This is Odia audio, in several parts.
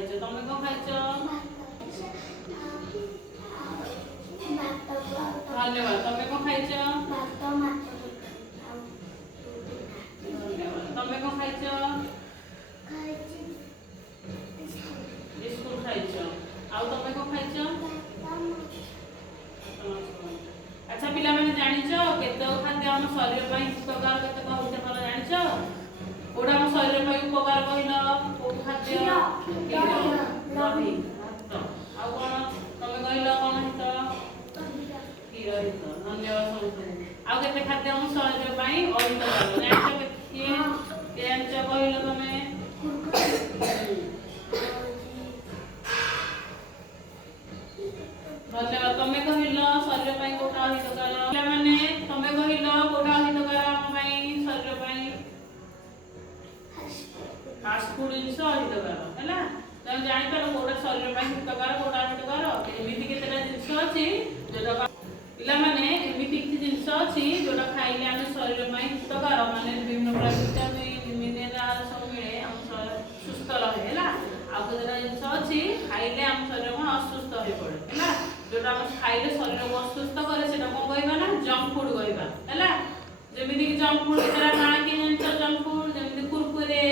ଖାଇଛ ତମେ କଣ ଖାଇଛ? ଧନ୍ୟବାଦ। ତମେ କଣ ଖାଇଛ? ଧନ୍ୟବାଦ। ତମେ କଣ ଖାଇଛ? ବିସ୍କୁଟ ଖାଇଛ। ଆଉ ତମେ କଣ ଖାଇଛ? ଆଚ୍ଛା ପିଲାମାନେ ଜାଣିଛ କେତେକ ଖାଦ୍ୟ ଆମ ଶରୀର ପାଇଁ ଉପକାର କେତେକ ହିତକର ଜାଣିଛ? କୋଉଟା ଆମ ଶରୀର ପାଇଁ ଉପକାର କହିଲ? କୋଉ ଖାଦ୍ୟ? କ୍ଷୀର, ଦହି, ଭାତ। ଆଉ କଣ ତମେ କହିଲ କଣ ହିତ? କ୍ଷୀର ହିତ। ଧନ୍ୟବାଦ ସମସ୍ତଙ୍କୁ। ଆଉ କେତେ ଖାଦ୍ୟ ଆମ ଶରୀର ପାଇଁ ଅହିତକର ଜାଣିଛ? କିଏ ଜାଣିଛ କହିଲ ତମେ? ଧନ୍ୟବାଦ। ତମେ କହିଲ ଶରୀର ପାଇଁ କୋଉଟା ଅହିତକର? ପିଲାମାନେ ତମେ କହିଲ କୋଉଟା ଅହିତକର ଆମ ପାଇଁ ଶରୀର ପାଇଁ? ଫାଷ୍ଟ ଫୁଡ ଜିନିଷ ଅହିତକର ହେଲା। ତମେ ଜାଣିପାର କୋଉଟା ଶରୀର ପାଇଁ ହିତକର କୋଉଟା ଅହିତକର? ଏମିତି କେତେଟା ଜିନିଷ ଅଛି ଯୋଉଟା ପିଲାମାନେ ଏମିତି କିଛି ଜିନିଷ ଅଛି ଯୋଉଟା ଖାଇଲେ ଆମ ଶରୀର ପାଇଁ ହିତକର ମାନେ ବିଭିନ୍ନ ପ୍ରକାର ଭିଟାମିନ୍ ମିନେରାଲ ସବୁ ମିଳେ ଆମ ଶରୀର ସୁସ୍ଥ ରହେ ହେଲା। ଆଉ କେତେଟା ଜିନିଷ ଅଛି ଖାଇଲେ ଆମ ଶରୀର କଣ ଅସୁସ୍ଥ ହୋଇ ପଡେ ହେଲା। ଯୋଉଟା ଆମେ ଖାଇଲେ ଶରୀରକୁ ଅସୁସ୍ଥ କରେ ସେଟା କଣ କହିବା ନା ଜଙ୍କ ଫୁଡ କହିବା ହେଲା। ଯେମିତି କି ଜଙ୍କ ଫୁଡ କେତେଟା ନାଁ କି ଜାଣିଛ? ଜଙ୍କ ଫୁଡ ଯେମିତି କୁରକୁରେ,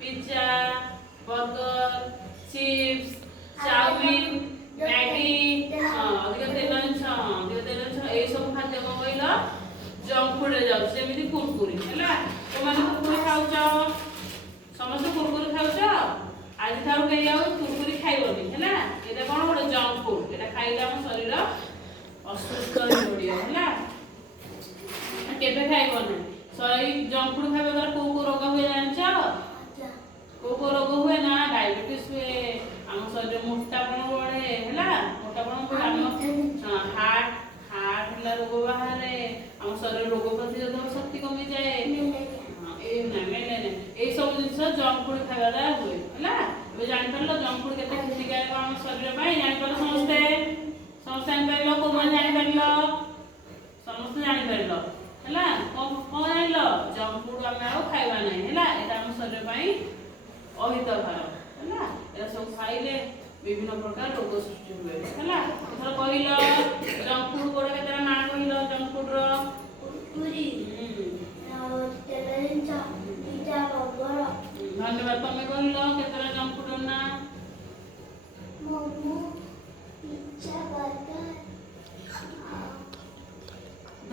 ପିଜ୍ଜା, ବର୍ଗର, ଚିପ୍ସ, ଚାଉମିନ, ମ୍ୟାଗି, ଅଧିକ ତେଲ ଜିନିଷ ଏଇ ସବୁ ଖାଦ୍ୟ କଣ କହିଲ ଜଙ୍କ ଫୁଡ ରେ ଯାଉଛି। ଯେମିତି କୁରକୁରେ ହେଲା। ତମେ କୁରକୁରେ ଖାଉଛ? ସମସ୍ତେ କୁରକୁରେ ଖାଉଛ? ଆଜି ଠାରୁ କେହି ଆଉ କୁରକୁରେ ଖାଇବନି ହେଲା। ଏଇଟା କଣ ଗୋଟେ ଜଙ୍କ ଫୁଡ। ଏଇଟା ଖାଇଲେ ଆମ ଶରୀର ଅସୁସ୍ଥ ହୋଇ ପଡିବ ହେଲା। କେବେ ଖାଇବନି। ଏଇ ଜଙ୍କ ଫୁଡ ଖାଇବା ଦ୍ୱାରା କୋଉ କୋଉ ରୋଗ ହୁଏ ଜାଣିଛ? କୋଉ କୋଉ ରୋଗ ହୁଏ ନା ଡାଇବେଟିସ୍ ହୁଏ, ଆମ ଶରୀରରେ ମୋଟାପଣ ବଢେ ହେଲା। ମୋଟାପଣ ହୁଏ ଆମ ହାର୍ଟ ହେଲା ରୋଗ ବାହାରେ, ଆମ ଶରୀର ରୋଗ ପ୍ରତିରୋଧକ ଶକ୍ତି କମିଯାଏ। ଏଇ ସବୁ ଜିନିଷ ଜଙ୍କ ଫୁଡ ଖାଇବା ଦ୍ୱାରା ହୁଏ ହେଲା। ଏବେ ଜାଣିପାରିଲ ଜଙ୍କ ଫୁଡ କେତେ କ୍ଷତିକାରକ ଆମ ଶରୀର ପାଇଁ? ଜାଣିପାରିଲ ସମସ୍ତେ? ସମସ୍ତେ ଜାଣିପାରିଲ? କୋଉମାନେ ଜାଣିପାରିଲ? ସମସ୍ତେ ଜାଣିପାରିଲ ହେଲା। କଣ ଜାଣିଲ? ଜଙ୍କ ଫୁଡ ଆମେ ଆଉ ଖାଇବା ନାହିଁ ହେଲା। ଏଇଟା ଆମ ଶରୀର ପାଇଁ ଅହିତକର ହେଲା। ଏରା ସବୁ ଖାଇଲେ ବିଭିନ୍ନ ପ୍ରକାର ରୋଗ ସୃଷ୍ଟି ହୁଏ ହେଲା। ଏଥର କହିଲ ଜଙ୍କ ଫୁଡ କୋଉଟା କେତେଟା ନାଁ କହିଲ ଜଙ୍କ ଫୁଡ ର? ଧନ୍ୟବାଦ। ତମେ କହିଲ କେତେଟା ଜଙ୍କ ଫୁଡ ର ନାଁ?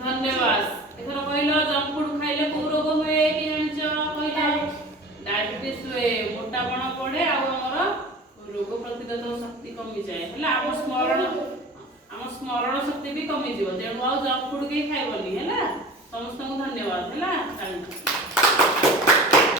ଧନ୍ୟବାଦ। ଏଥର କହିଲ ଜଙ୍କ ଫୁଡ ଖାଇଲେ କୋଉ ରୋଗ ହୁଏ କି ଜାଣିଛ? କହିଲ ଡାଇବେଟିସ୍ ହୁଏ, ମୋଟାପଣ ବଢେ ଆଉ ଆମର ରୋଗ ପ୍ରତିରୋଧକ ଶକ୍ତି କମିଯାଏ ହେଲା। ଆମ ସ୍ମରଣ ଶକ୍ତି ବି କମିଯିବ। ତେଣୁ ଆଉ ଜଙ୍କ ଫୁଡ କେହି ଖାଇବନି ହେଲା। ସମସ୍ତଙ୍କୁ ଧନ୍ୟବାଦ ହେଲା।